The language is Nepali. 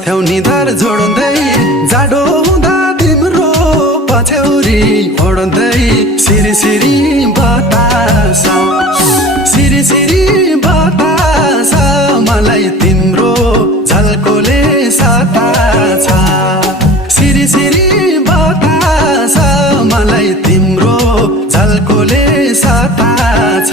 साथ्यौ निधार जोड्दै जाडो हुँदा तिम्रो पछ्यौरी ओड्दै सिरी सिरी बतास सिरी सिरी बतास मलाई तिम्रो झल्कोले सताछ सिरी सिरी बतास मलाई तिम्रो झल्कोले सताछ